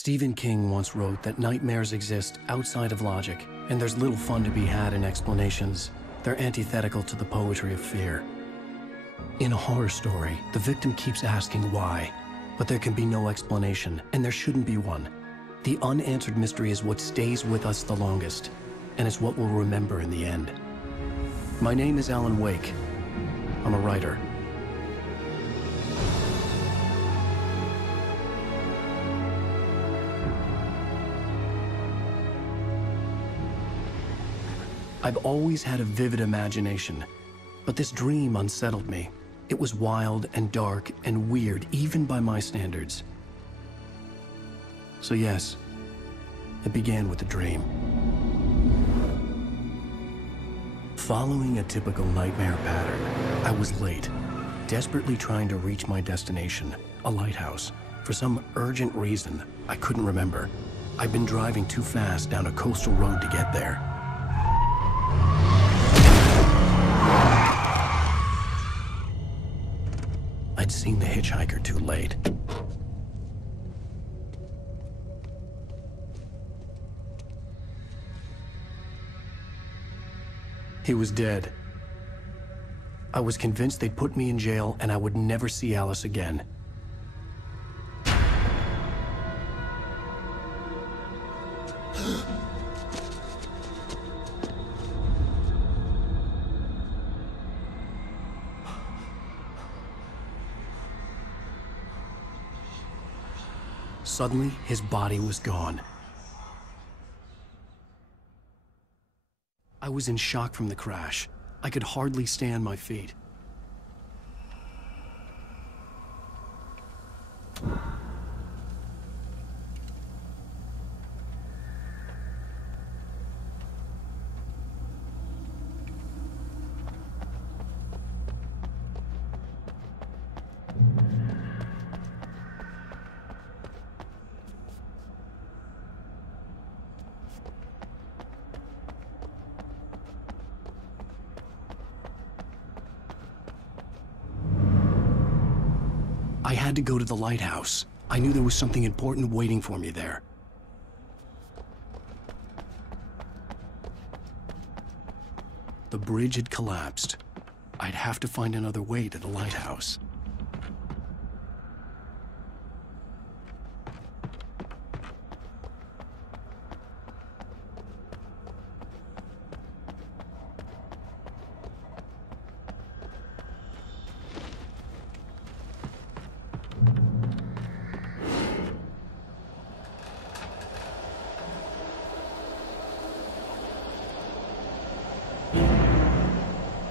Stephen King once wrote that nightmares exist outside of logic, and there's little fun to be had in explanations. They're antithetical to the poetry of fear. In a horror story, the victim keeps asking why, but there can be no explanation, and there shouldn't be one. The unanswered mystery is what stays with us the longest, and it's what we'll remember in the end. My name is Alan Wake. I'm a writer. I've always had a vivid imagination, but this dream unsettled me. It was wild and dark and weird, even by my standards. So yes, it began with a dream. Following a typical nightmare pattern, I was late, desperately trying to reach my destination, a lighthouse. For some urgent reason, I couldn't remember. I'd been driving too fast down a coastal road to get there. I'd seen the hitchhiker too late. He was dead. I was convinced they'd put me in jail and I would never see Alice again. Suddenly, his body was gone. I was in shock from the crash. I could hardly stay on my feet. I had to go to the lighthouse. I knew there was something important waiting for me there. The bridge had collapsed. I'd have to find another way to the lighthouse.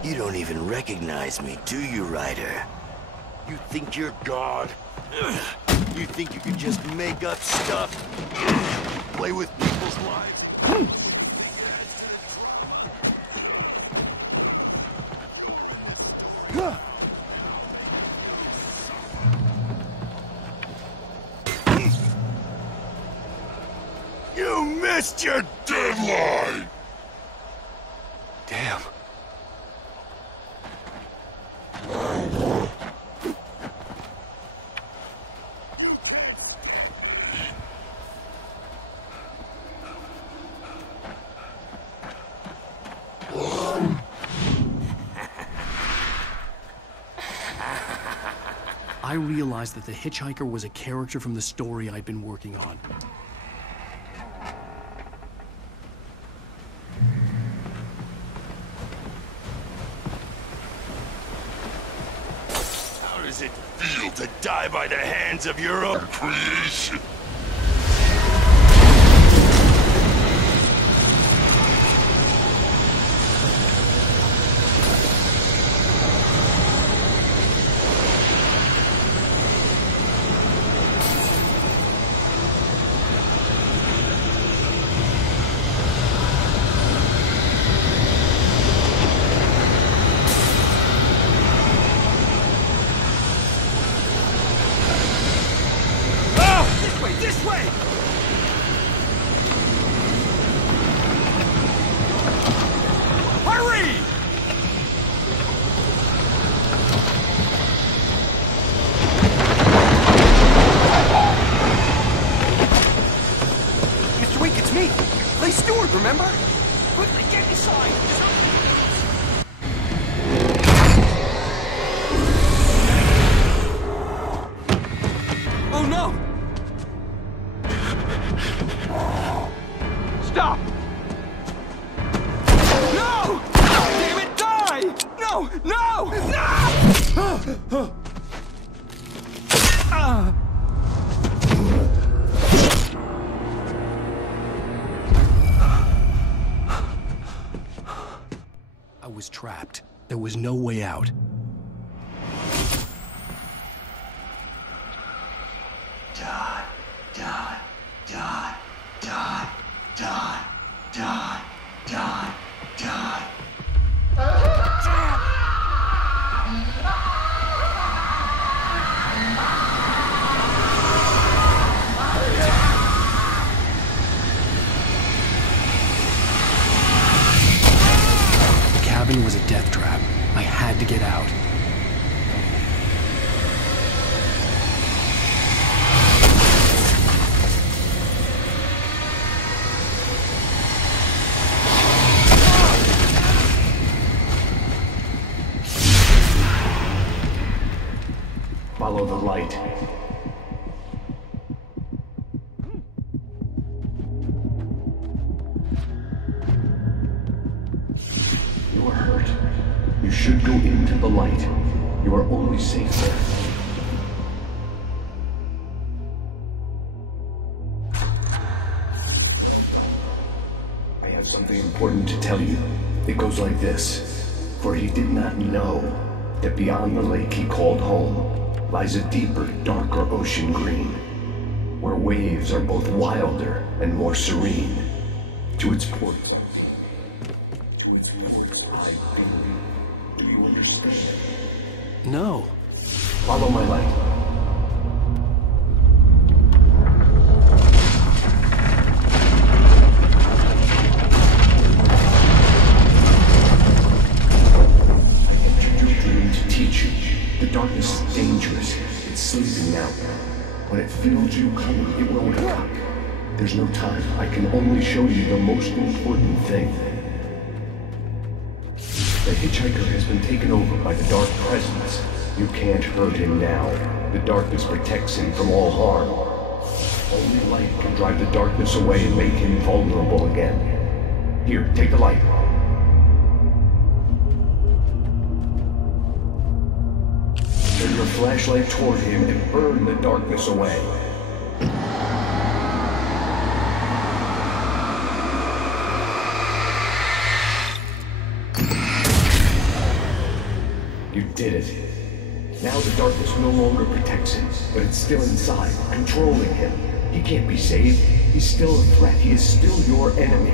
You don't even recognize me, do you, Ryder? You think you're God? You think you can just make up stuff? Play with people's lives? You missed your deadline! Damn. I realized that the hitchhiker was a character from the story I'd been working on. How does it feel to die by the hands of your own creation? This way! Hurry! remember? Quickly, get inside! Oh no! Stop! No! Damn it, die! No! No! No! I was trapped. There was no way out. Die, die, die, die, die, die, die, die. The cabin was a death trap. I had to get out. Follow the light. You are hurt. You should go into the light. You are only safe there. I have something important to tell you. It goes like this. For he did not know that beyond the lake he called home lies a deeper, darker ocean green, where waves are both wilder and more serene. To its ports, to its lyrics, high dignity. Do you understand? No. Follow my light. I entered your dream to teach you. The darkness is dangerous. It's sleeping now. When it feels you coming, it will attack. There's no time. I can only show you the most important thing. The hitchhiker has been taken over by the dark presence. You can't hurt him now. The darkness protects him from all harm. Only light can drive the darkness away and make him vulnerable again. Here, take the light. Turn your flashlight toward him and burn the darkness away. You did it. Now the darkness no longer protects him, but it's still inside, controlling him. He can't be saved. He's still a threat. He is still your enemy.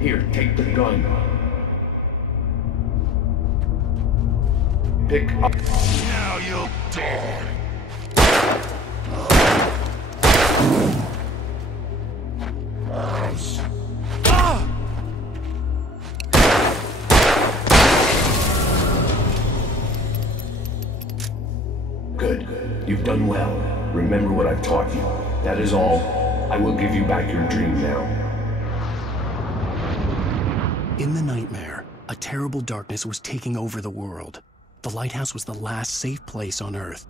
Here, take the gun. Pick up. Now you'll die. Good. You've done well. Remember what I've taught you. That is all. I will give you back your dream now. In the nightmare, a terrible darkness was taking over the world. The lighthouse was the last safe place on Earth.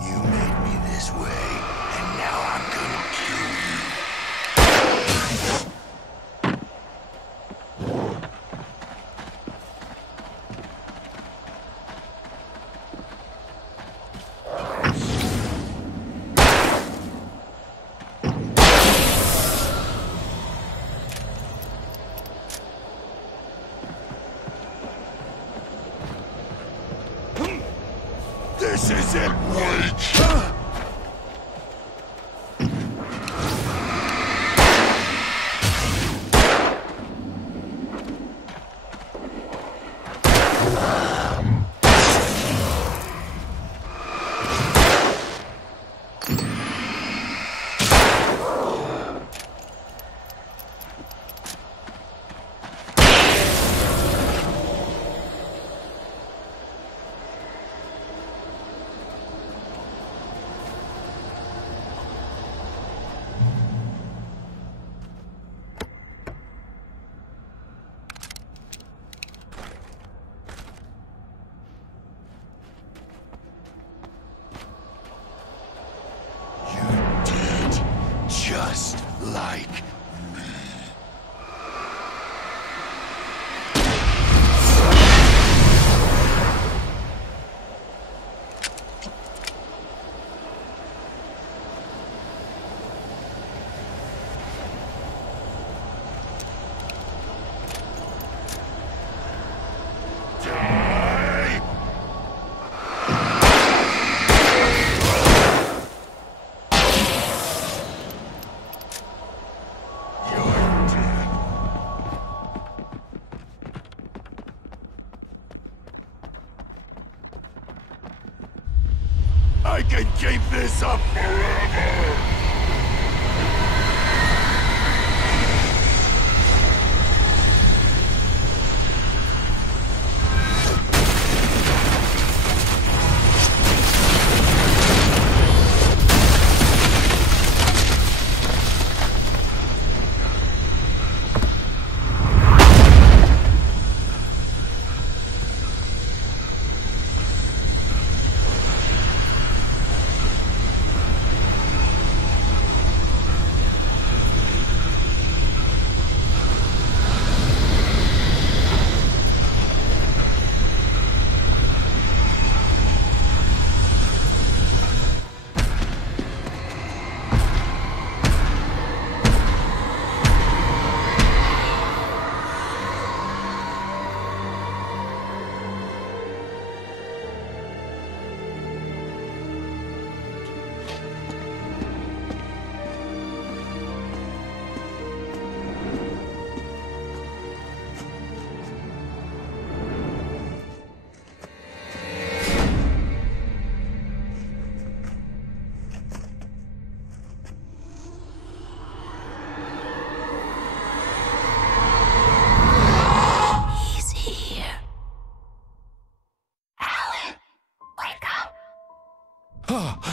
You made me this way, and now I'm gonna kill you. like me. I can keep this up forever!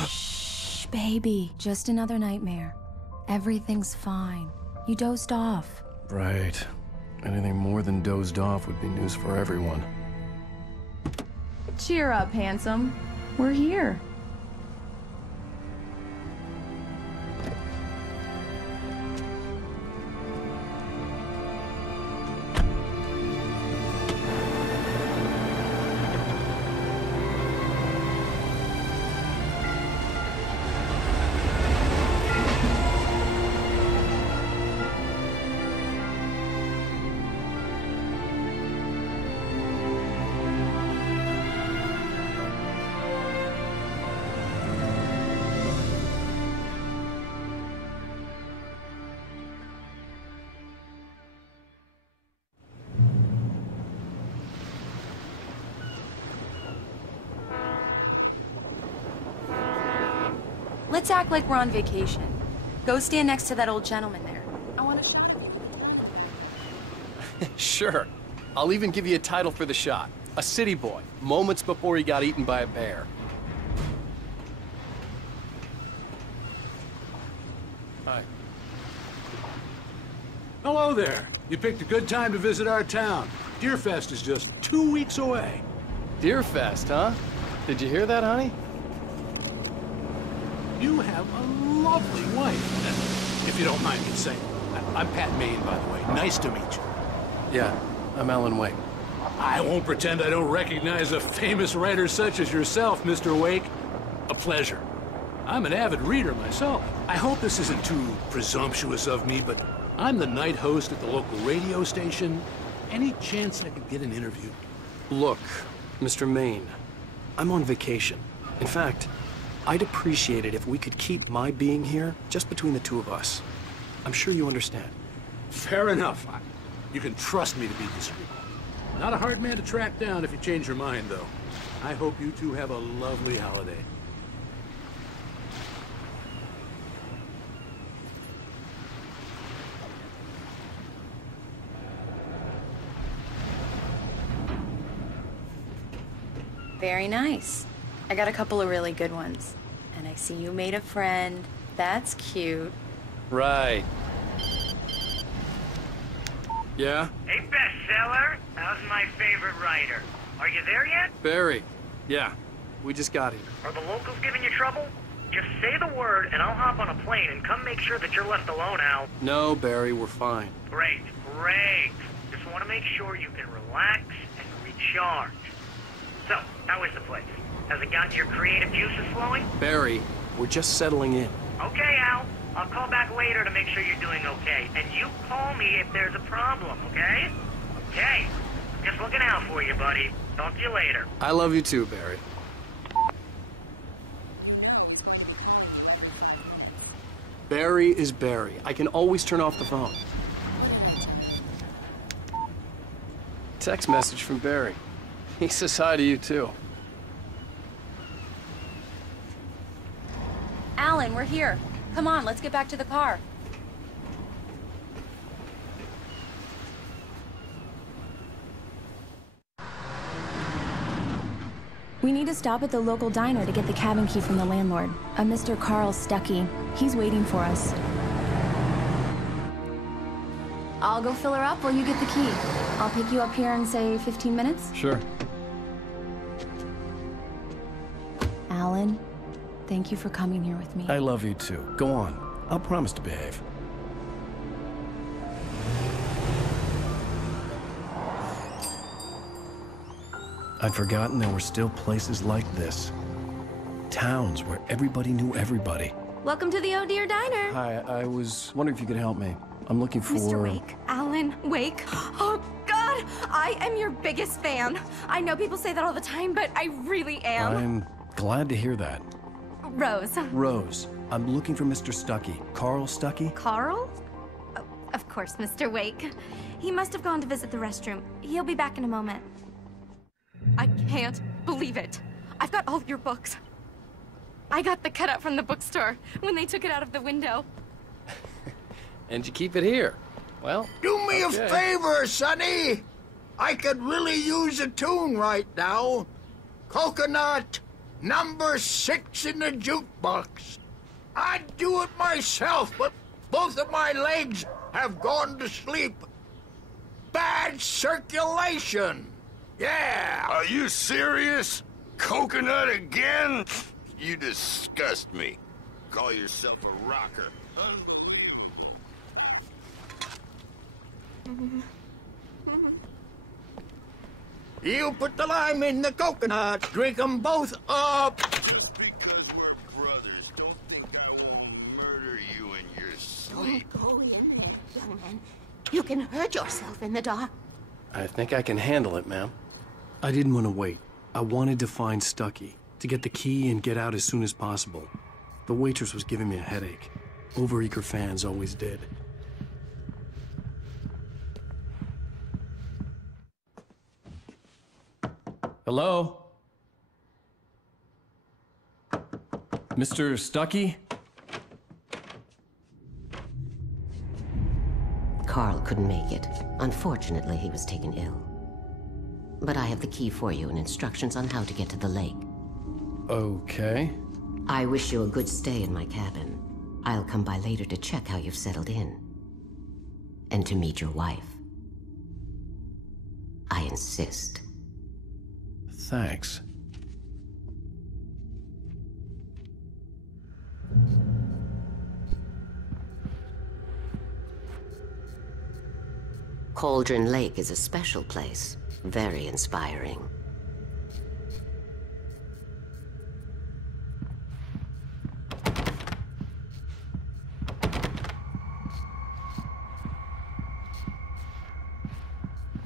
Shh, baby. Just another nightmare. Everything's fine. You dozed off. Right. Anything more than dozed off would be news for everyone. Cheer up, handsome. We're here. Let's act like we're on vacation. Go stand next to that old gentleman there. I want a shot of him. Sure. I'll even give you a title for the shot. A city boy, moments before he got eaten by a bear. Hi. Hello there. You picked a good time to visit our town. Deerfest is just 2 weeks away. Deerfest, huh? Did you hear that, honey? You have a lovely wife, if you don't mind me saying. I'm Pat Maine, by the way. Nice to meet you. Yeah, I'm Alan Wake. I won't pretend I don't recognize a famous writer such as yourself, Mr. Wake. A pleasure. I'm an avid reader myself. I hope this isn't too presumptuous of me, but I'm the night host at the local radio station. Any chance I could get an interview? Look, Mr. Maine, I'm on vacation. In fact, I'd appreciate it if we could keep my being here just between the two of us. I'm sure you understand. Fair enough. You can trust me to be discreet. Not a hard man to track down if you change your mind, though. I hope you two have a lovely holiday. Very nice. I got a couple of really good ones. And I see you made a friend. That's cute. Right. Yeah? Hey, bestseller. How's my favorite writer? Are you there yet? Barry. Yeah. We just got here. Are the locals giving you trouble? Just say the word and I'll hop on a plane and come make sure that you're left alone, Al. No, Barry, we're fine. Great, great. Just want to make sure you can relax and recharge. So, how is the place? Has it gotten your creative juices flowing? Barry, we're just settling in. Okay, Al. I'll call back later to make sure you're doing okay. And you call me if there's a problem, okay? Okay. Just looking out for you, buddy. Talk to you later. I love you too, Barry. Barry is Barry. I can always turn off the phone. Text message from Barry. He says hi to you too. Alan, we're here. Come on, let's get back to the car. We need to stop at the local diner to get the cabin key from the landlord, a Mr. Carl Stuckey. He's waiting for us. I'll go fill her up while you get the key. I'll pick you up here in, say, 15 minutes? Sure. Alan, thank you for coming here with me. I love you too. Go on. I'll promise to behave. I'd forgotten there were still places like this. Towns where everybody knew everybody. Welcome to the Oh Dear Diner. Hi, I was wondering if you could help me. I'm looking for... Mr. Wake. Alan Wake. Oh, God! I am your biggest fan. I know people say that all the time, but I really am. I'm glad to hear that. Rose. Rose, I'm looking for Mr. Stuckey. Carl Stuckey? Carl? Oh, of course, Mr. Wake. He must have gone to visit the restroom. He'll be back in a moment. I can't believe it. I've got all your books. I got the cutout from the bookstore when they took it out of the window. And you keep it here. Well, do me a favor, Sonny. I could really use a tune right now. Coconut, number 6 in the jukebox. I'd do it myself, but both of my legs have gone to sleep. Bad circulation. Yeah. Are you serious? Coconut again? You disgust me. Call yourself a rocker. You put the lime in the coconut. Drink them both up. Just because we're brothers, don't think I won't murder you in your sleep. Don't go in there, young man. You can hurt yourself in the dark. I think I can handle it, ma'am. I didn't want to wait. I wanted to find Stuckey, to get the key and get out as soon as possible. The waitress was giving me a headache. Overeager fans always did. Hello? Mr. Stuckey? Carl couldn't make it. Unfortunately, he was taken ill. But I have the key for you and instructions on how to get to the lake. Okay. I wish you a good stay in my cabin. I'll come by later to check how you've settled in. And to meet your wife. I insist. Thanks. Cauldron Lake is a special place. Very inspiring.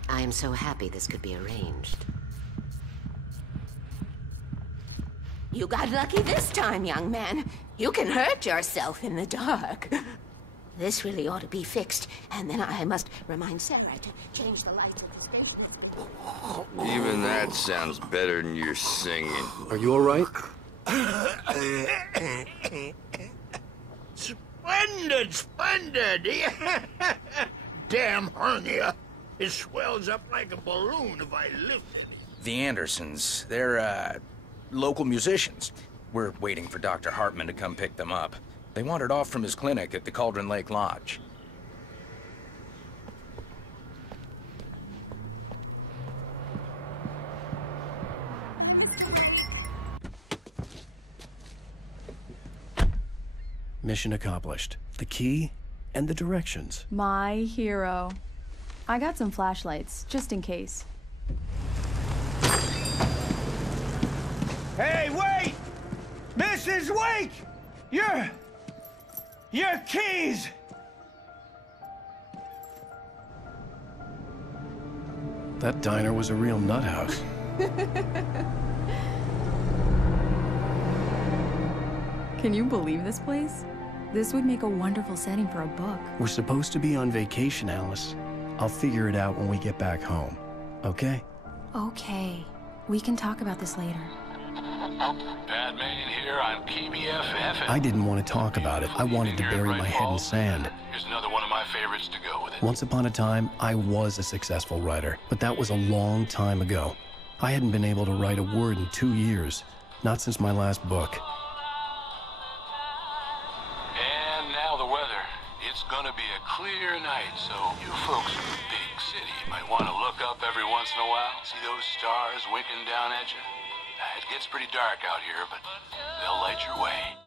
I am so happy this could be arranged. You got lucky this time, young man. You can hurt yourself in the dark. This really ought to be fixed, and then I must remind Sarah to change the lights of the station. Even that sounds better than your singing. Are you all right? Splendid, splendid. Damn hernia. It swells up like a balloon if I lift it. The Andersons, they're, local musicians. We're waiting for Dr. Hartman to come pick them up. They wandered off from his clinic at the Cauldron Lake Lodge. mission accomplished. The key and the directions. My hero. I got some flashlights, just in case. Hey, wait! Mrs. Wake! Your keys! That diner was a real nut house. Can you believe this place? This would make a wonderful setting for a book. We're supposed to be on vacation, Alice. I'll figure it out when we get back home, okay? Okay. We can talk about this later. Bad man here on PBFF. I didn't want to talk about it. I wanted to bury my head in sand. Here's another one of my favorites to go with it. Once upon a time, I was a successful writer, but that was a long time ago. I hadn't been able to write a word in 2 years, not since my last book. And now the weather. It's gonna be a clear night, so you folks in the big city might want to look up every once in a while, see those stars winking down at you. It gets pretty dark out here, but they'll light your way.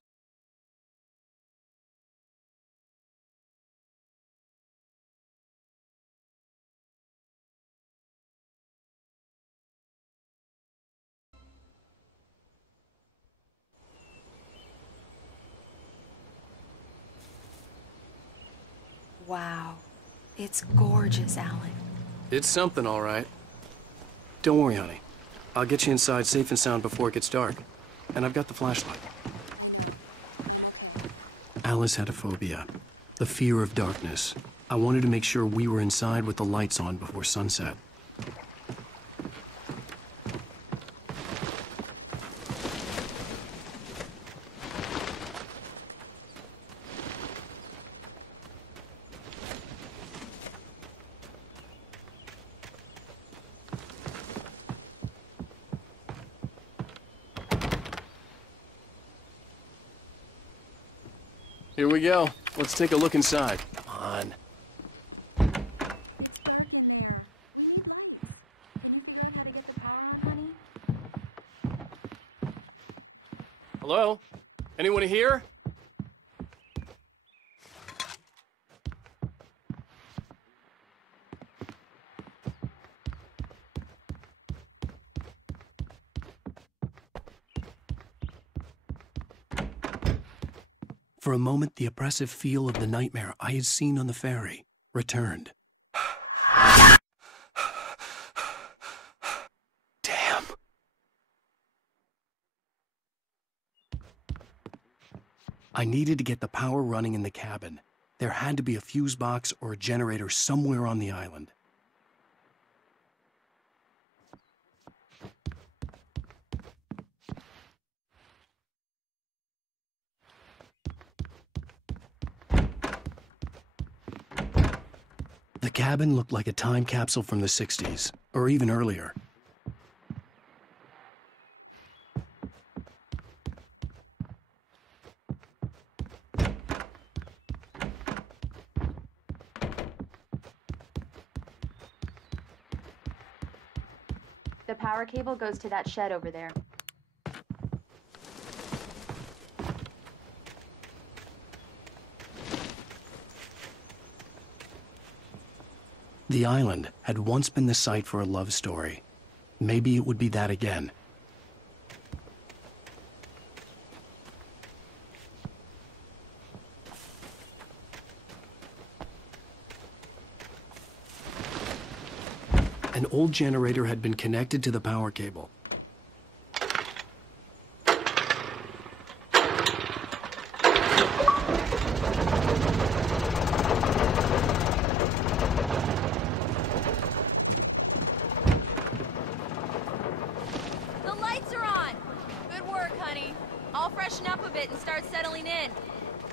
Wow. It's gorgeous, Alan. It's something, all right. Don't worry, honey. I'll get you inside safe and sound before it gets dark. And I've got the flashlight. Alice had a phobia. The fear of darkness. I wanted to make sure we were inside with the lights on before sunset. Here we go. Let's take a look inside. Come on. Hello? Anyone here? For a moment, the oppressive feel of the nightmare I had seen on the ferry returned. Damn. I needed to get the power running in the cabin. There had to be a fuse box or a generator somewhere on the island. The cabin looked like a time capsule from the 60s, or even earlier. The power cable goes to that shed over there. The island had once been the site for a love story. Maybe it would be that again. An old generator had been connected to the power cable.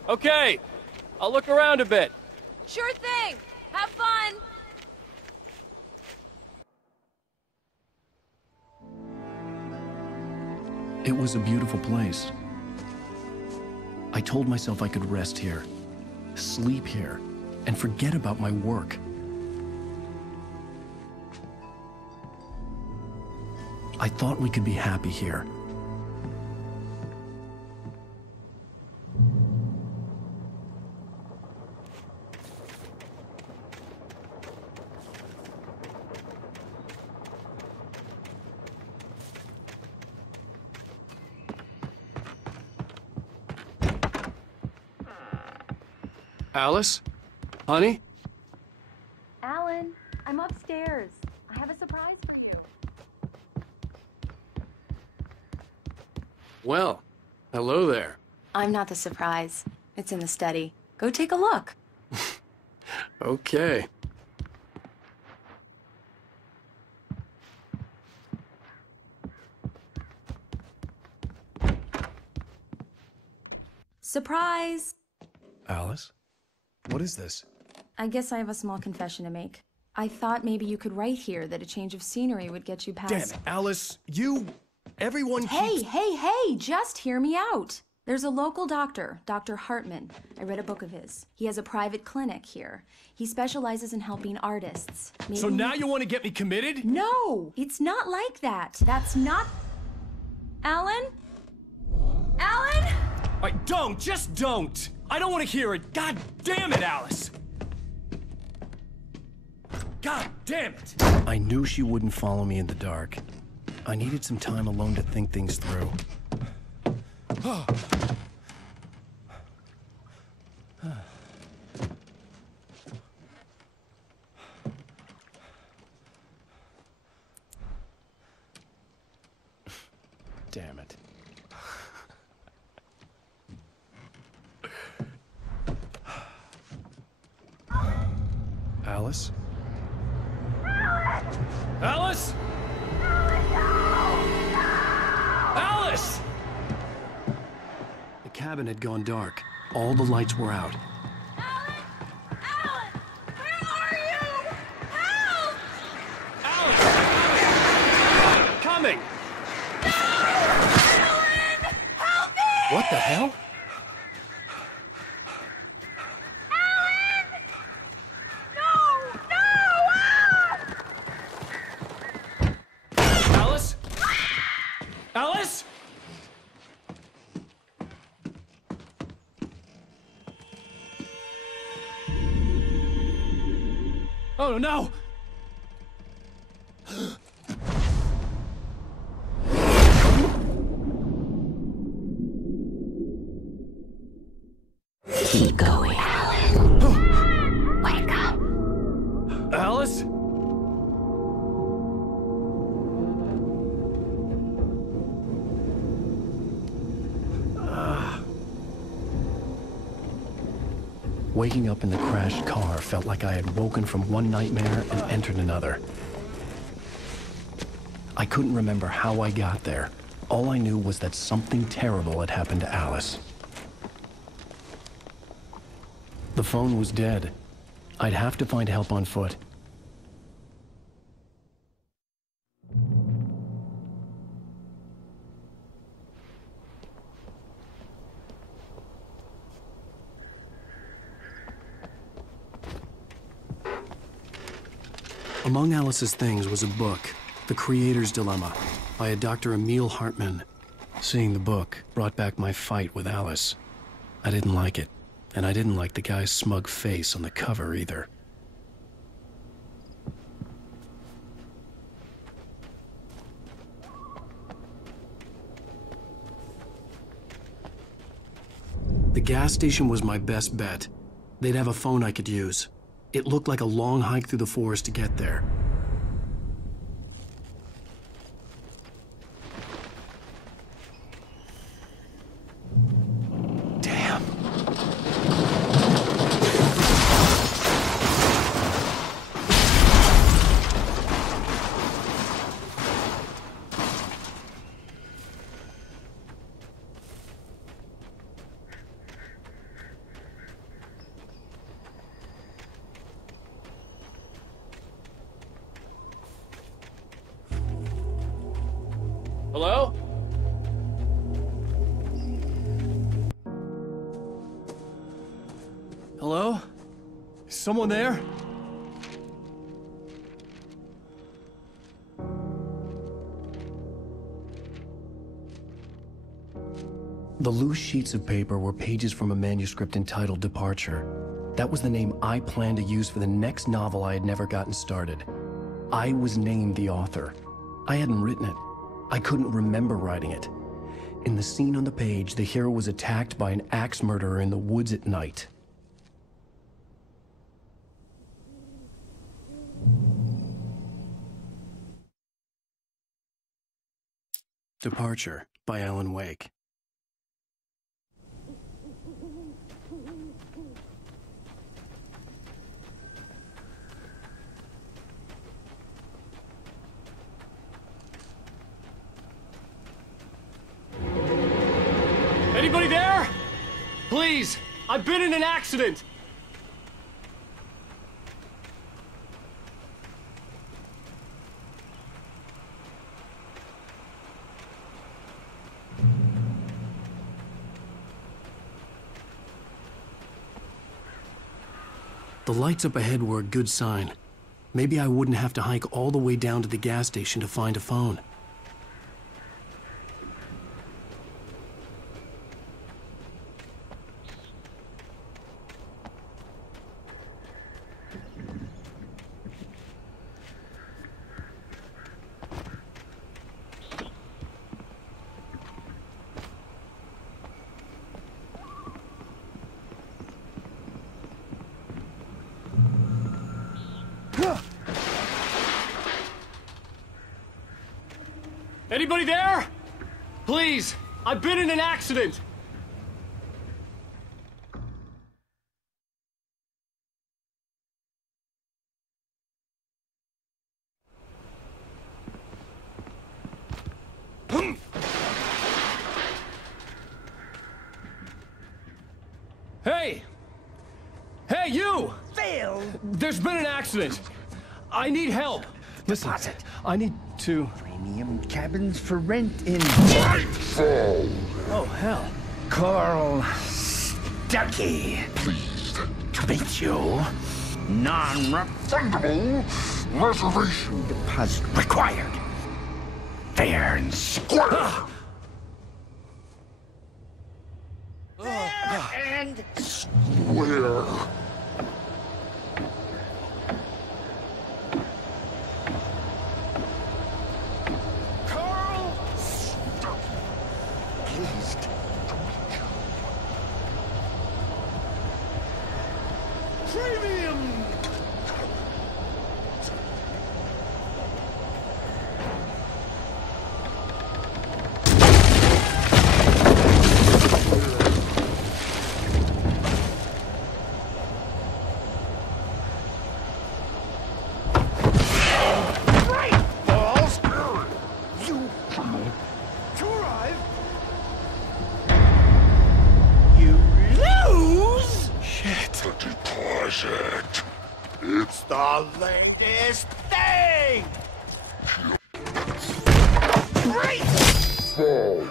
Okay, I'll look around a bit. Sure thing. Have fun. It was a beautiful place. I told myself I could rest here, sleep here, and forget about my work. I thought we could be happy here. Alice? Honey? Alan, I'm upstairs. I have a surprise for you. Well, hello there. I'm not the surprise. It's in the study. Go take a look. Okay. Surprise! Alice? What is this? I guess I have a small confession to make. I thought maybe you could write here that a change of scenery would get you past— Damn it, Alice, everyone keeps— Hey, just hear me out. There's a local doctor, Dr. Hartman. I read a book of his. He has a private clinic here. He specializes in helping artists. Maybe So now you want to get me committed? No, it's not like that. That's not— Alan? Alan? Just don't! I don't want to hear it! God damn it, Alice! God damn it! I knew she wouldn't follow me in the dark. I needed some time alone to think things through. Damn it. Alice? Alice? Alice! The cabin had gone dark. All the lights were out. Coming! What the hell? Alice? Alice? Oh no! Keep going, Alan. Wake up. Alice? Waking up in the crashed car felt like I had woken from one nightmare and entered another. I couldn't remember how I got there. All I knew was that something terrible had happened to Alice. The phone was dead. I'd have to find help on foot. Among Alice's things was a book, The Creator's Dilemma, by a Dr. Emil Hartman. Seeing the book brought back my fight with Alice. I didn't like it, and I didn't like the guy's smug face on the cover either. The gas station was my best bet. They'd have a phone I could use. It looked like a long hike through the forest to get there. Damn. Hello? Hello? Is someone there? The loose sheets of paper were pages from a manuscript entitled Departure. That was the name I planned to use for the next novel I had never gotten started. I was named the author. I hadn't written it. I couldn't remember writing it. In the scene on the page, the hero was attacked by an axe murderer in the woods at night. Departure by Alan Wake. Anybody there? Please, I've been in an accident. The lights up ahead were a good sign. Maybe I wouldn't have to hike all the way down to the gas station to find a phone. Anybody there? Please, I've been in an accident. Hey! Hey, you! Phil! There's been an accident. I need help. Listen, I need to... Premium cabins for rent in... Nightfall! Oh, hell. Carl Stuckey. Pleased To meet you. Non-refundable reservation deposit required. Fair and square. And square. Carl Stuckey. Pleased to meet you. Premium. It's the latest thing! Great! fall.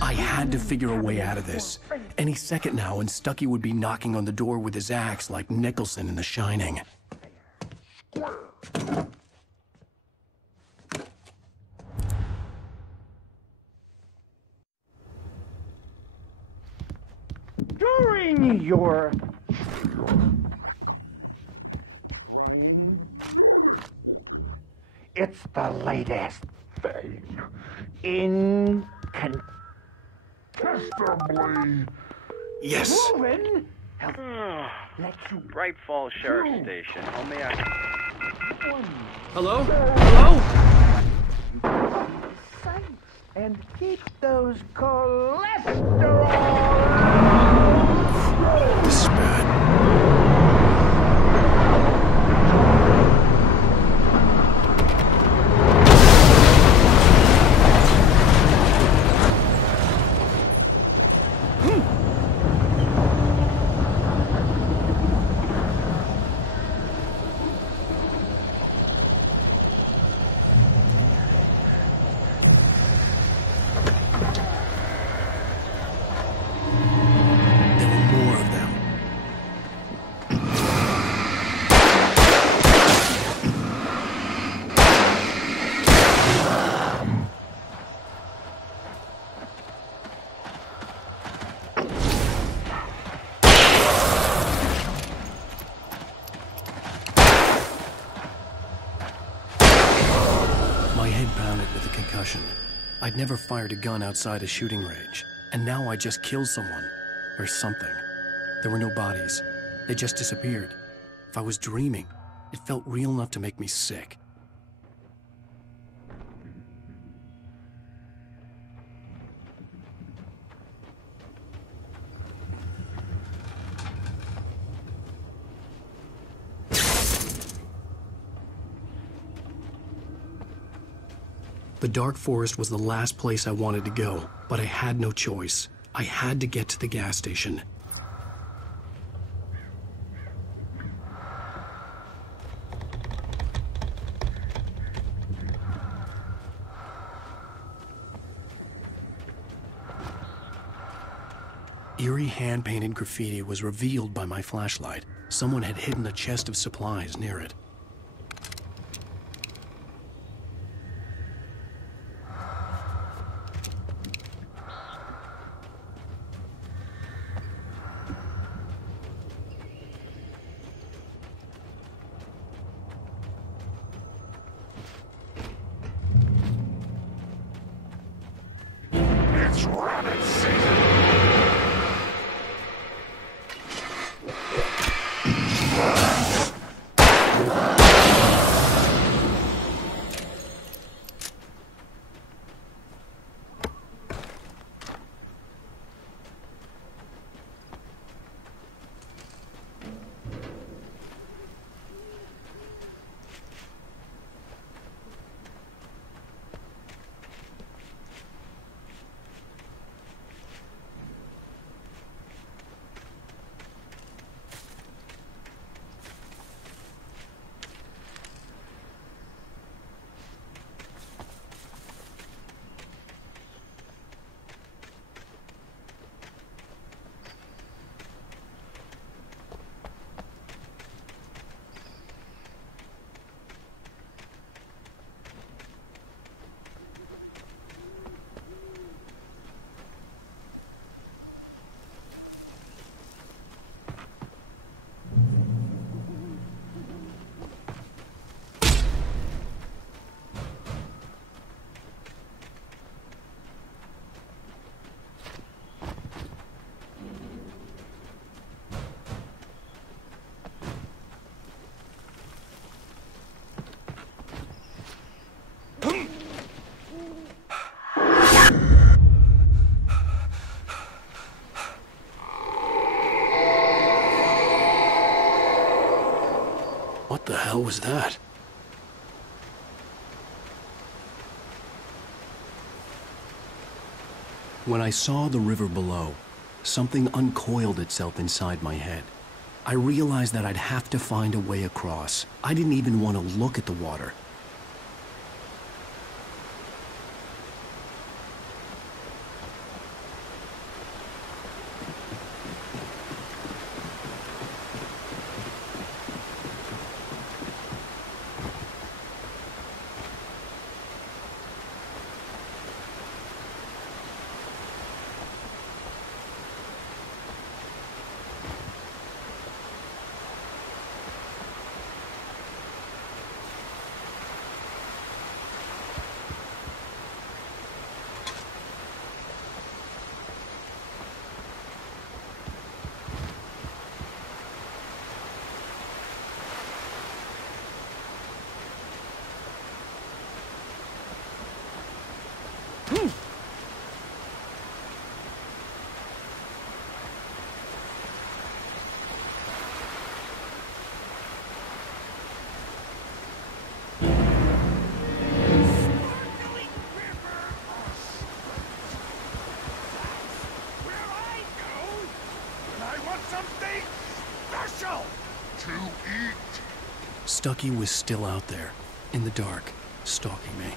I had to figure a way out of this. Any second now, and Stuckey would be knocking on the door with his axe like Nicholson in The Shining. During your... It's the latest thing. Incontestably... Yes! Proven... Let you... Bright Falls Sheriff Station. How may I... Hello? Hello? And keep those cholesterol... This is bad. I'd never fired a gun outside a shooting range, and now I just killed someone. Or something. There were no bodies. They just disappeared. If I was dreaming, it felt real enough to make me sick. The dark forest was the last place I wanted to go, but I had no choice. I had to get to the gas station. Eerie hand-painted graffiti was revealed by my flashlight. Someone had hidden a chest of supplies near it. It's rabbit season! What the hell was that? When I saw the river below, something uncoiled itself inside my head. I realized that I'd have to find a way across. I didn't even want to look at the water. Stucky was still out there, in the dark, stalking me.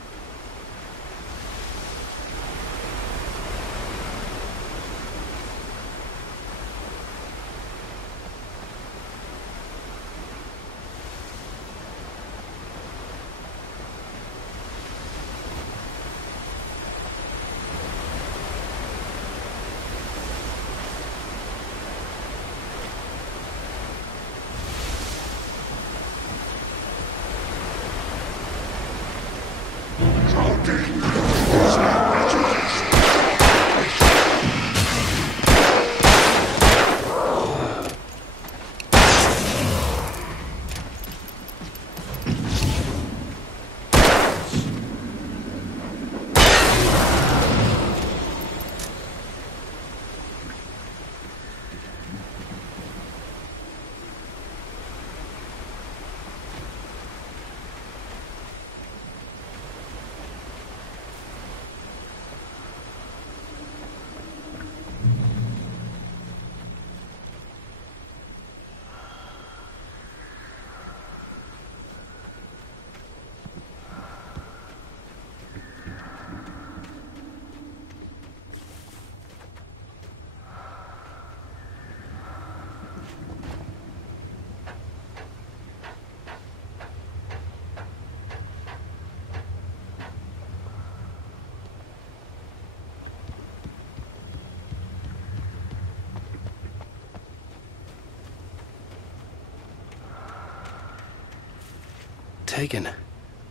taken.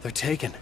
They're taken.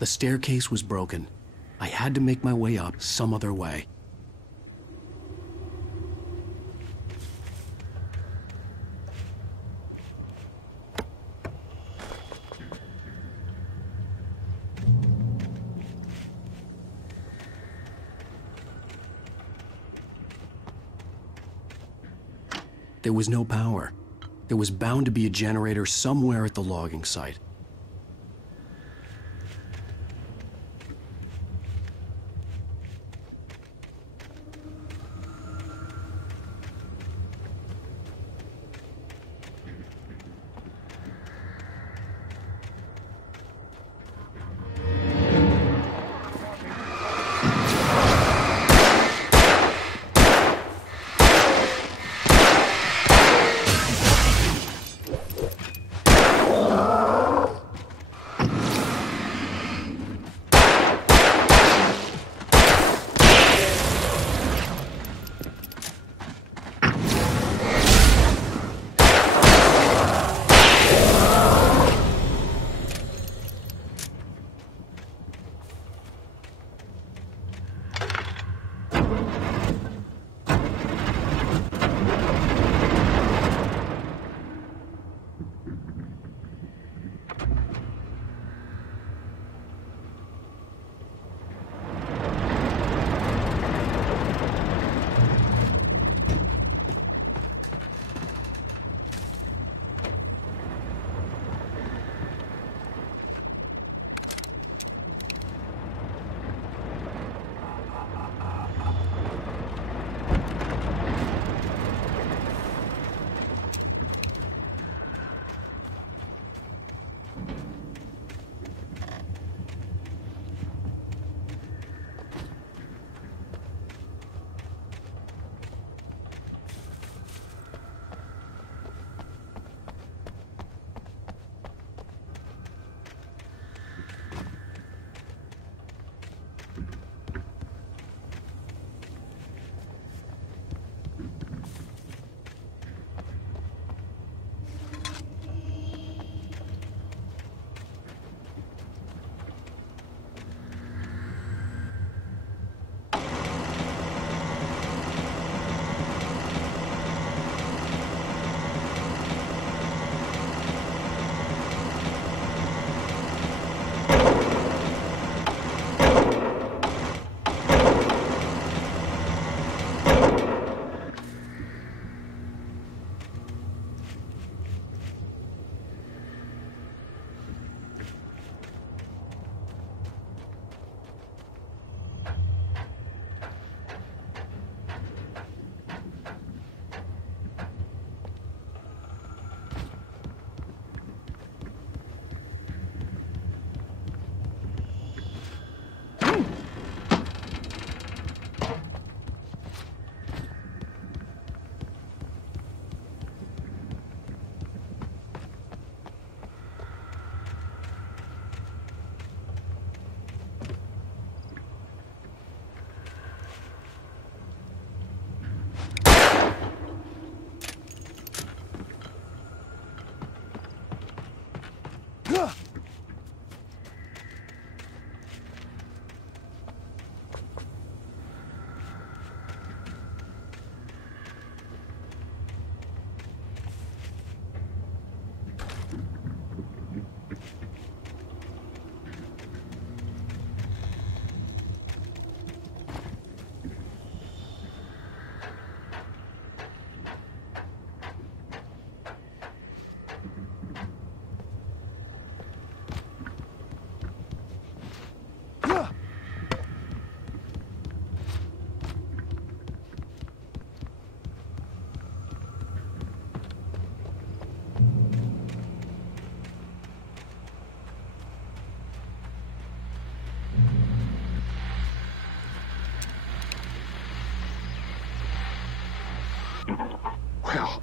The staircase was broken. I had to make my way up some other way. There was no power. There was bound to be a generator somewhere at the logging site.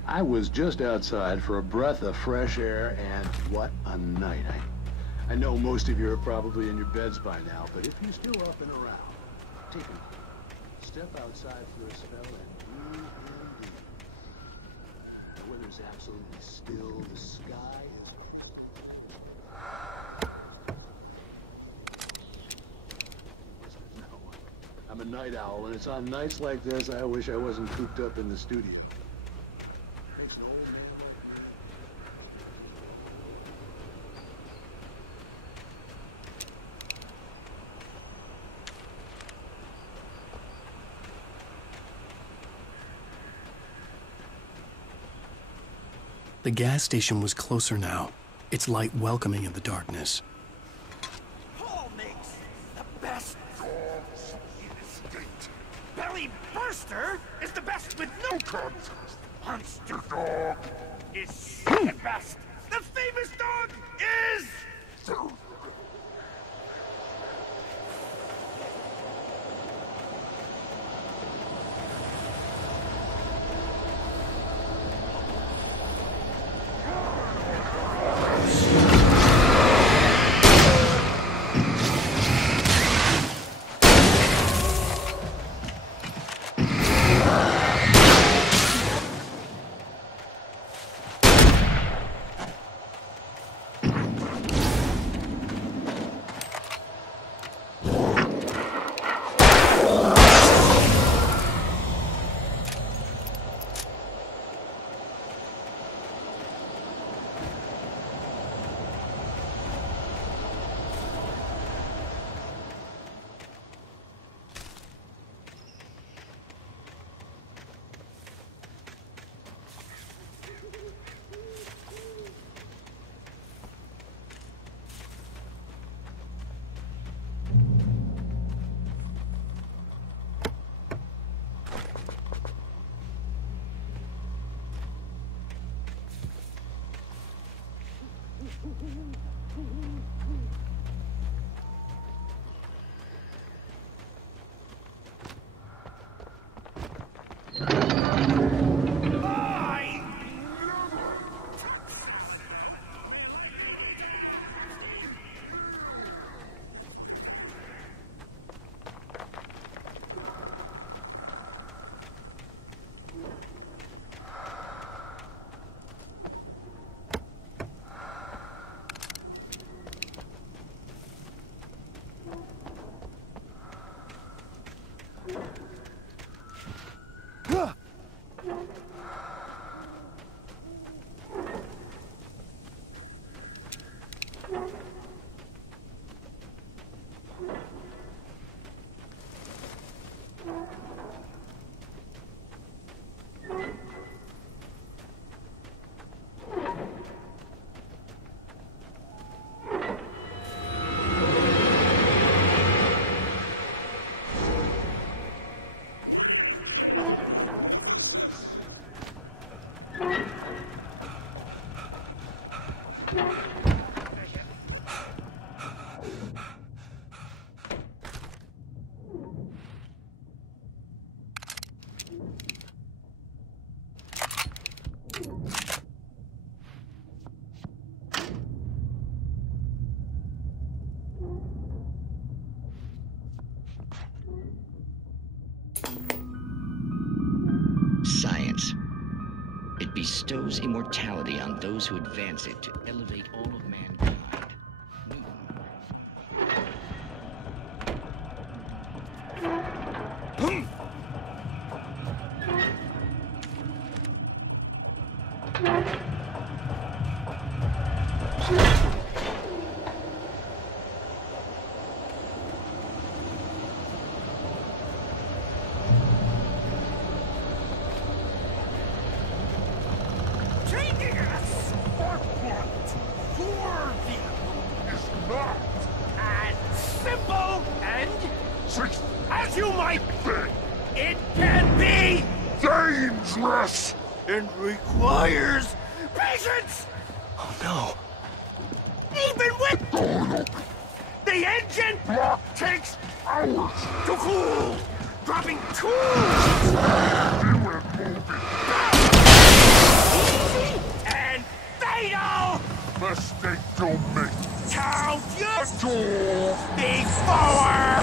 I was just outside for a breath of fresh air, and what a night. I know most of you are probably in your beds by now, but if you're still up and around, take a step outside for a spell and breathe in deep. The weather's absolutely still, the sky is... No, I'm a night owl, and it's on nights like this I wish I wasn't cooped up in the studio. The gas station was closer now, its light welcoming in the darkness. Paul makes the best dogs in the state. Belly Burster is the best with no contest. Monster Dog is second best. The famous dog is... Science. It bestows immortality on those who advance it to elevate all of mankind. And requires patience! Oh no. Even with the engine block takes hours to cool! Dropping tools! before!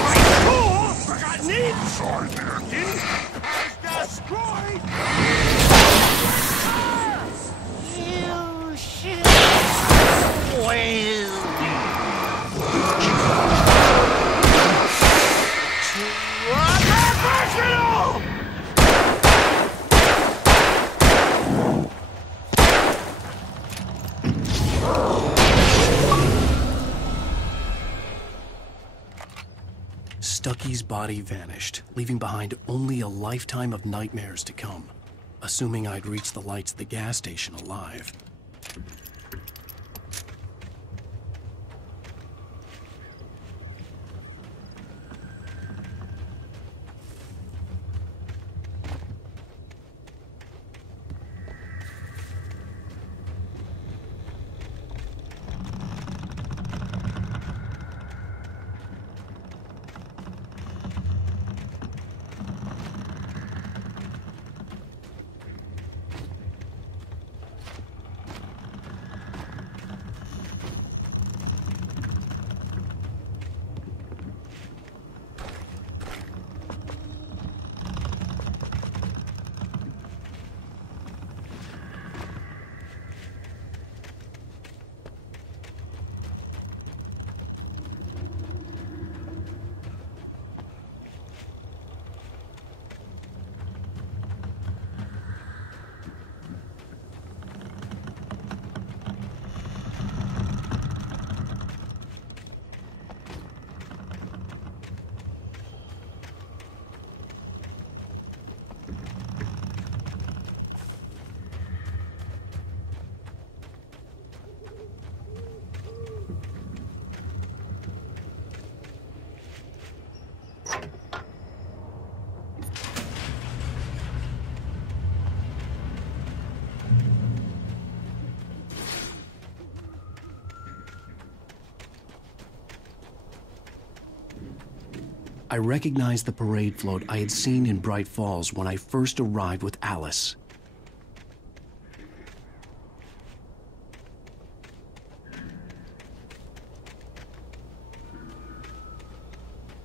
My tool, forgotten inside the engine, has destroyed! You should will be. Unprofessional! Stucky's body vanished, leaving behind only a lifetime of nightmares to come, assuming I'd reached the lights of the gas station alive. I recognized the parade float I had seen in Bright Falls when I first arrived with Alice.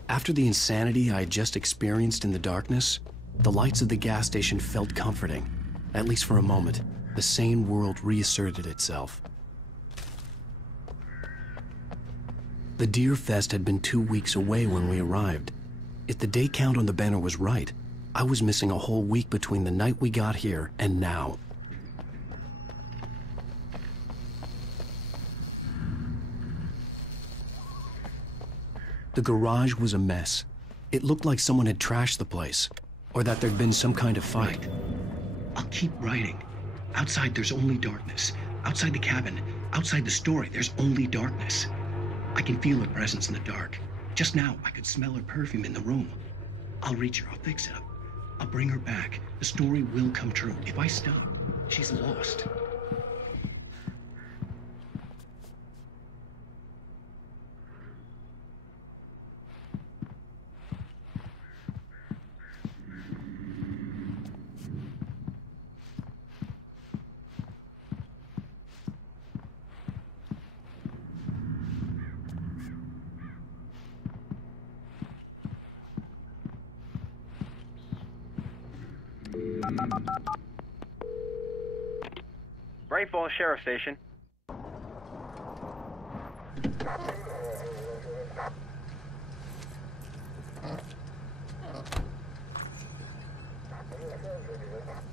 After the insanity I had just experienced in the darkness, the lights of the gas station felt comforting. At least for a moment, the sane world reasserted itself. The Deer Fest had been 2 weeks away when we arrived. If the day count on the banner was right, I was missing a whole week between the night we got here and now. The garage was a mess. It looked like someone had trashed the place, or that there'd been some kind of fight. I'll keep writing. Outside, there's only darkness. Outside the cabin, outside the story, there's only darkness. I can feel her presence in the dark. Just now, I could smell her perfume in the room. I'll reach her, I'll fix it up. I'll bring her back. The story will come true. If I stop, she's lost. Bright Falls Sheriff Station.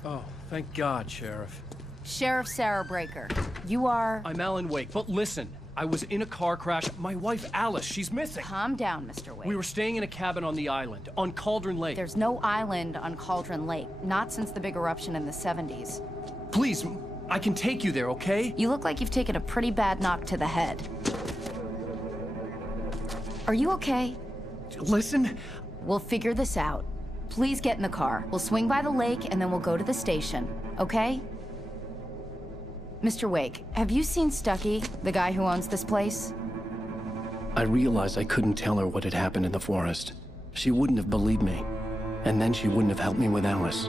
Oh, thank God, Sheriff. Sheriff Sarah Breaker. You are... I'm Alan Wake, but listen. I was in a car crash. My wife, Alice, she's missing. Calm down, Mr. Wake. We were staying in a cabin on the island, on Cauldron Lake. There's no island on Cauldron Lake. Not since the big eruption in the 70s. Please, I can take you there, okay? You look like you've taken a pretty bad knock to the head. Are you okay? Listen. We'll figure this out. Please get in the car. We'll swing by the lake and then we'll go to the station, okay? Mr. Wake, have you seen Stucky, the guy who owns this place? I realized I couldn't tell her what had happened in the forest. She wouldn't have believed me. And then she wouldn't have helped me with Alice.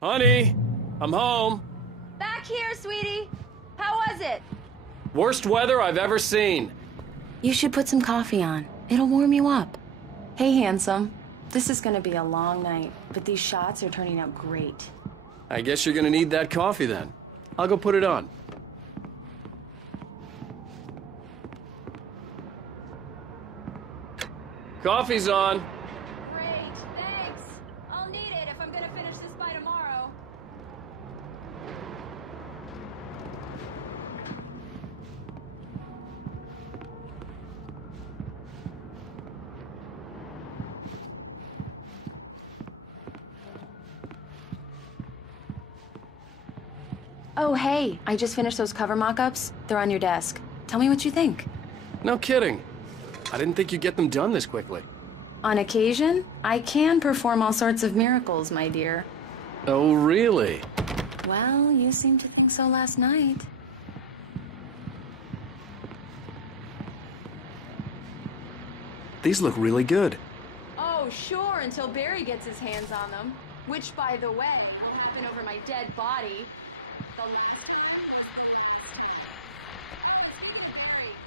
Honey, I'm home. Back here, sweetie. How was it? Worst weather I've ever seen. You should put some coffee on. It'll warm you up. Hey, handsome. This is gonna be a long night, but these shots are turning out great. I guess you're gonna need that coffee then. I'll go put it on. Coffee's on. Great, thanks. I'll need it if I'm gonna finish this by tomorrow. Oh, hey, I just finished those cover mock-ups. They're on your desk. Tell me what you think. No kidding. I didn't think you'd get them done this quickly. On occasion, I can perform all sorts of miracles, my dear. Oh, really? Well, you seemed to think so last night. These look really good. Oh, sure, until Barry gets his hands on them. Which, by the way, will happen over my dead body.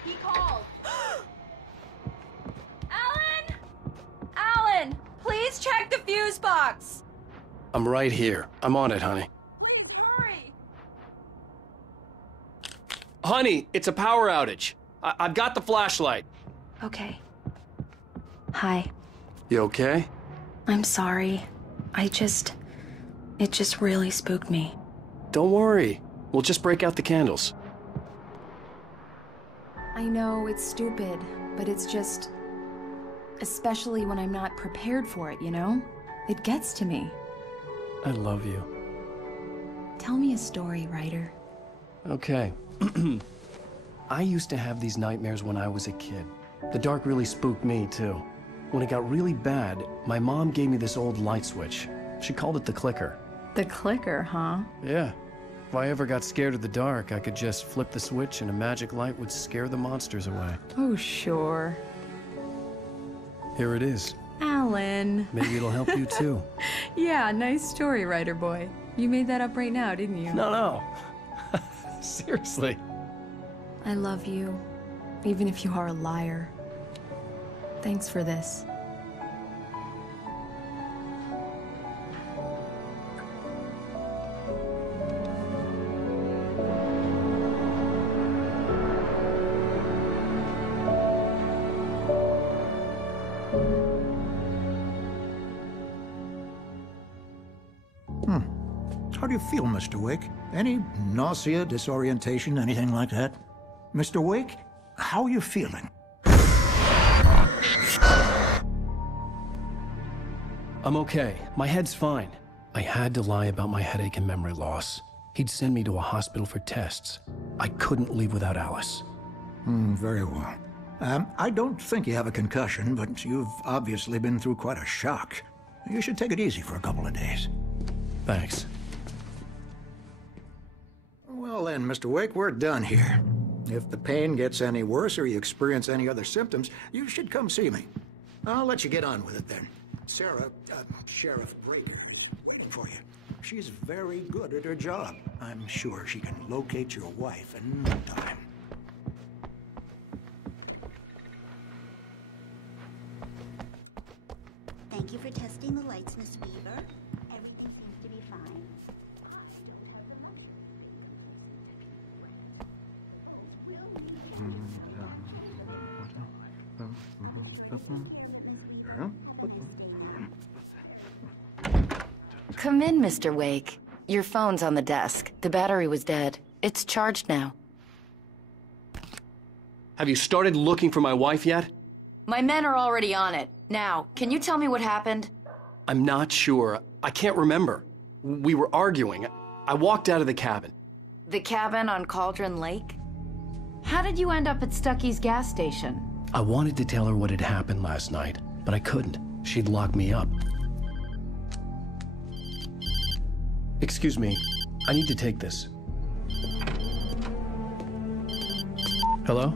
He called. Alan! Alan! Please check the fuse box! I'm right here. I'm on it, honey. Hurry! Honey, it's a power outage. I've got the flashlight. Okay. Hi. You okay? I'm sorry. It just really spooked me. Don't worry. We'll just break out the candles. I know it's stupid, but it's just... Especially when I'm not prepared for it, you know? It gets to me. I love you. Tell me a story, writer. Okay. I used to have these nightmares when I was a kid. The dark really spooked me, too. When it got really bad, my mom gave me this old light switch. She called it the clicker. The clicker, huh? Yeah. If I ever got scared of the dark, I could just flip the switch and a magic light would scare the monsters away. Oh, sure. Here it is. Alan. Maybe it'll help you too. Yeah, nice story, writer boy. You made that up right now, didn't you? No. Seriously. I love you, even if you are a liar. Thanks for this. How do you feel, Mr. Wake? Any nausea, disorientation, anything like that? Mr. Wake, how are you feeling? I'm okay. My head's fine. I had to lie about my headache and memory loss. He'd send me to a hospital for tests. I couldn't leave without Alice. Very well. I don't think you have a concussion, but you've obviously been through quite a shock. You should take it easy for a couple of days. Thanks. Well then, Mr. Wake, we're done here. If the pain gets any worse or you experience any other symptoms, you should come see me. I'll let you get on with it then. Sarah, Sheriff Breaker, waiting for you. She's very good at her job. I'm sure she can locate your wife in no time. Thank you for testing the lights, Miss Weaver. Everything seems to be fine. Come in, Mr. Wake. Your phone's on the desk. The battery was dead. It's charged now. Have you started looking for my wife yet? My men are already on it. Now, can you tell me what happened? I'm not sure. I can't remember. We were arguing. I walked out of the cabin. The cabin on Cauldron Lake? How did you end up at Stucky's gas station? I wanted to tell her what had happened last night, but I couldn't. She'd lock me up. Excuse me. I need to take this. Hello?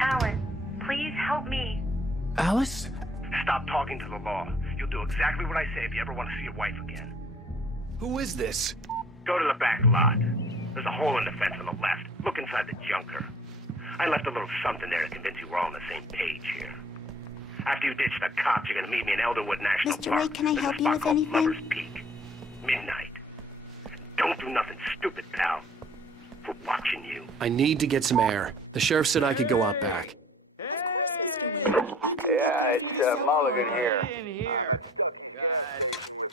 Alan, please help me. Alice? Stop talking to the law. You'll do exactly what I say if you ever want to see your wife again. Who is this? Go to the back lot. There's a hole in the fence on the left. Look inside the junker. I left a little something there to convince you we're all on the same page here. After you ditch the cops, you're gonna meet me in Elderwood National Mr. Park. Wake, can I There's help a you spot with called anything? Lover's Peak. Midnight. Don't do nothing stupid, pal. We're watching you. I need to get some air. The sheriff said I could go out back. Yeah, it's Mulligan here. In here. God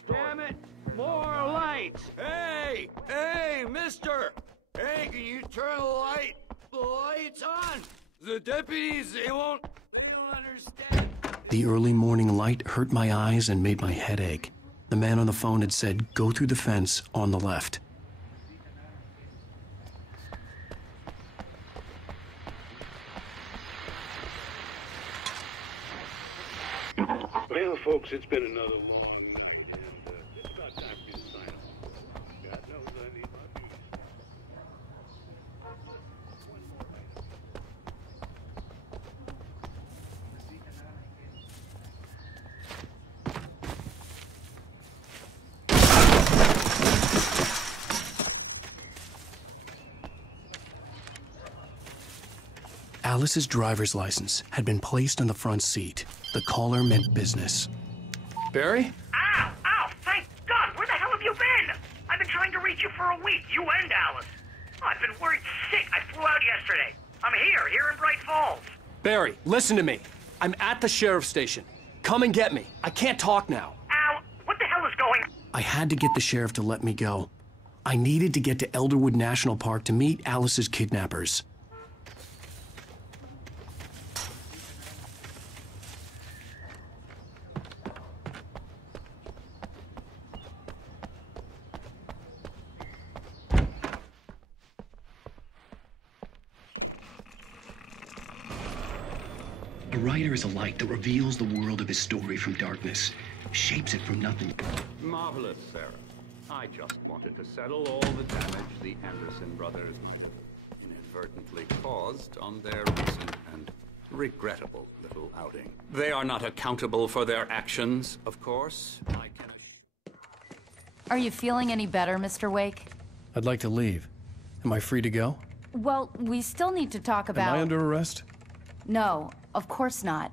damn it. More lights. Hey! Hey, mister! Hey, can you turn the lights on? The deputies, they don't understand. The early morning light hurt my eyes and made my head ache. The man on the phone had said, go through the fence on the left. Well, folks, it's been another long night, and it's about time for me to sign off. God knows I need my peace. Alice's driver's license had been placed on the front seat. The caller meant business. Barry? Ow! Ow! Thank God! Where the hell have you been? I've been trying to reach you for a week, you and Alice. Oh, I've been worried sick. I flew out yesterday. I'm here in Bright Falls. Barry, listen to me. I'm at the sheriff's station. Come and get me. I can't talk now. Ow! What the hell is going on? I had to get the sheriff to let me go. I needed to get to Elderwood National Park to meet Alice's kidnappers. A writer is a light that reveals the world of his story from darkness, shapes it from nothing. Marvelous, Sarah. I just wanted to settle all the damage the Anderson brothers might have inadvertently caused on their recent and regrettable little outing. They are not accountable for their actions, of course. I can Are you feeling any better, Mr. Wake? I'd like to leave. Am I free to go? Well, we still need to talk about... Am I under arrest? No, of course not.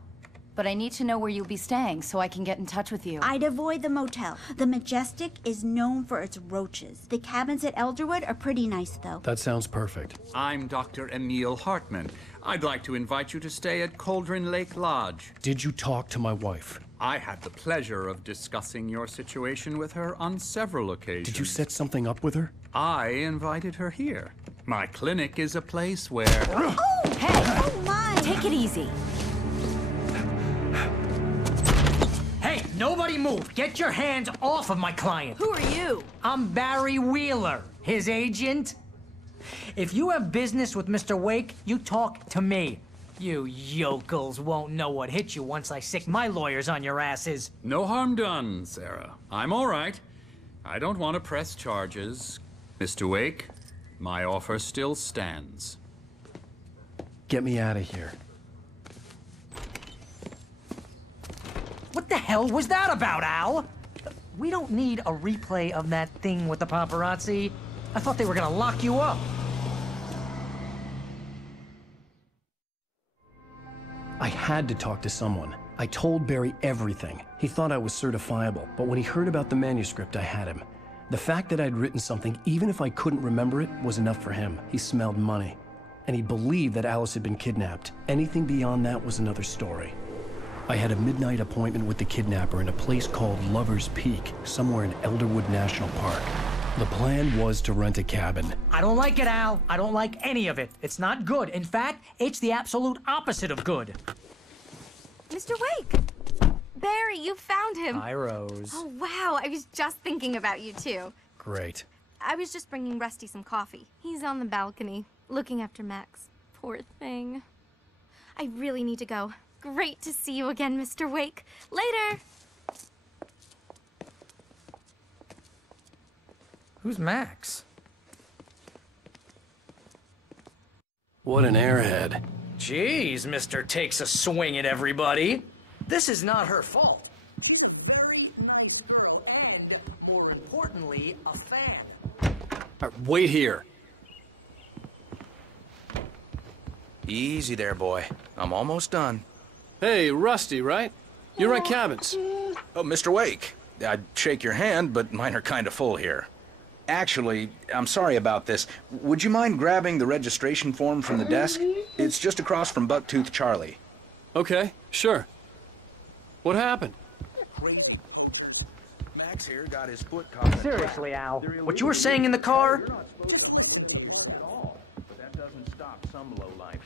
But I need to know where you'll be staying so I can get in touch with you. I'd avoid the motel. The Majestic is known for its roaches. The cabins at Elderwood are pretty nice, though. That sounds perfect. I'm Dr. Emil Hartman. I'd like to invite you to stay at Cauldron Lake Lodge. Did you talk to my wife? I had the pleasure of discussing your situation with her on several occasions. Did you set something up with her? I invited her here. My clinic is a place where... Oh! Hey! Oh, my! Take it easy. Hey, nobody move! Get your hands off of my client! Who are you? I'm Barry Wheeler, his agent. If you have business with Mr. Wake, you talk to me. You yokels won't know what hit you once I sick my lawyers on your asses. No harm done, Sarah. I'm all right. I don't want to press charges. Mr. Wake, my offer still stands. Get me out of here. What the hell was that about, Al? We don't need a replay of that thing with the paparazzi. I thought they were gonna lock you up. I had to talk to someone. I told Barry everything. He thought I was certifiable, but when he heard about the manuscript, I had him. The fact that I'd written something, even if I couldn't remember it, was enough for him. He smelled money. And he believed that Alice had been kidnapped. Anything beyond that was another story. I had a midnight appointment with the kidnapper in a place called Lover's Peak, somewhere in Elderwood National Park. The plan was to rent a cabin. I don't like it, Al. I don't like any of it. It's not good. In fact, it's the absolute opposite of good. Mr. Wake! Barry, you found him. Hi, Rose. Oh, wow. I was just thinking about you, too. Great. I was just bringing Rusty some coffee. He's on the balcony, looking after Max. Poor thing. I really need to go. Great to see you again, Mr. Wake. Later! Who's Max? What an airhead. Jeez, Mr. Takes a swing at everybody. This is not her fault. And, more importantly, a Wait here. Easy there, boy. I'm almost done. Hey, Rusty, right? You rent cabins. Oh, Mr. Wake. I'd shake your hand, but mine are kind of full here. Actually, I'm sorry about this. Would you mind grabbing the registration form from the desk? It's just across from Bucktooth Charlie. Okay, sure. What happened? Max here got his foot caught in a trap. Seriously, Al, what you were saying in the car? That doesn't stop some lowlifes.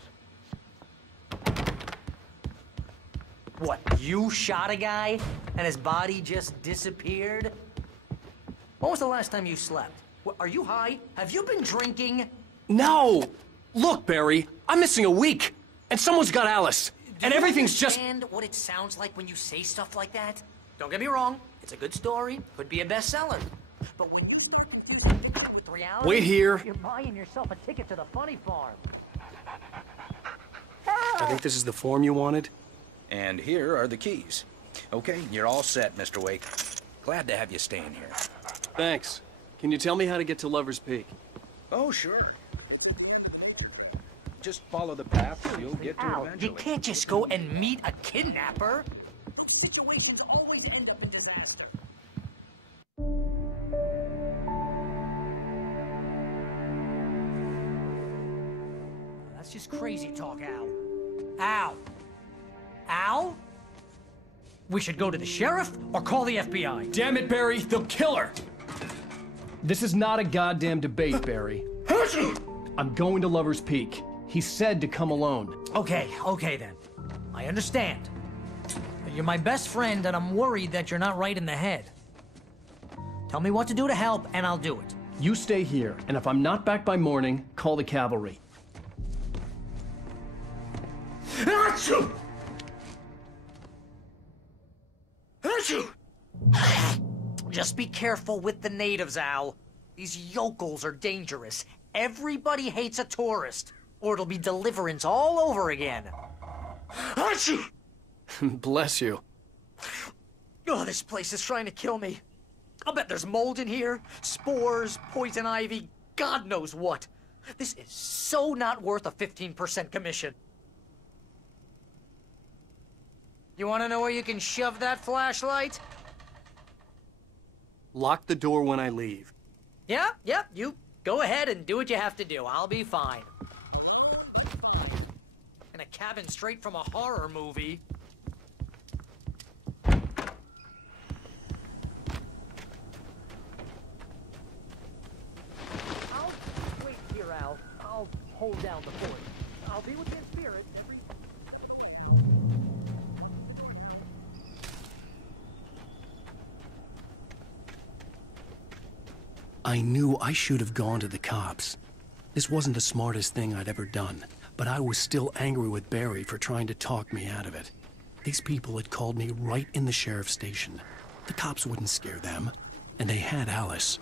What, you shot a guy and his body just disappeared? When was the last time you slept? What, are you high? Have you been drinking? No! Look, Barry, I'm missing a week, and someone's got Alice, and everything's just... Do you understand what it sounds like when you say stuff like that? Don't get me wrong, it's a good story, could be a bestseller. But when you with reality... Wait here. You're buying yourself a ticket to the funny farm. I think this is the form you wanted. And here are the keys. Okay, you're all set, Mr. Wake. Glad to have you staying here. Thanks. Can you tell me how to get to Lover's Peak? Oh, sure. Just follow the path, you'll get to it Al, eventually. you can't just go and meet a kidnapper. Those situations always end up in disaster. That's just crazy talk, Al. Al! Al? We should go to the sheriff or call the FBI. Damn it, Barry, they'll kill her! This is not a goddamn debate, Barry. I'm going to Lover's Peak. He said to come alone. Okay then. I understand. But you're my best friend, and I'm worried that you're not right in the head. Tell me what to do to help, and I'll do it. You stay here, and if I'm not back by morning, call the cavalry. Achoo! Achoo! Just be careful with the natives, Al. These yokels are dangerous. Everybody hates a tourist, or it'll be deliverance all over again. Achoo! Bless you. Oh, this place is trying to kill me. I'll bet there's mold in here, spores, poison ivy, God knows what. This is so not worth a 15% commission. You want to know where you can shove that flashlight? Lock the door when I leave. Yep, you go ahead and do what you have to do. I'll be fine. In a cabin straight from a horror movie. I'll wait here, Al. I'll hold down the fort. I'll be with you in spirit every... I knew I should have gone to the cops. This wasn't the smartest thing I'd ever done, but I was still angry with Barry for trying to talk me out of it. These people had called me right in the sheriff's station. The cops wouldn't scare them, and they had Alice.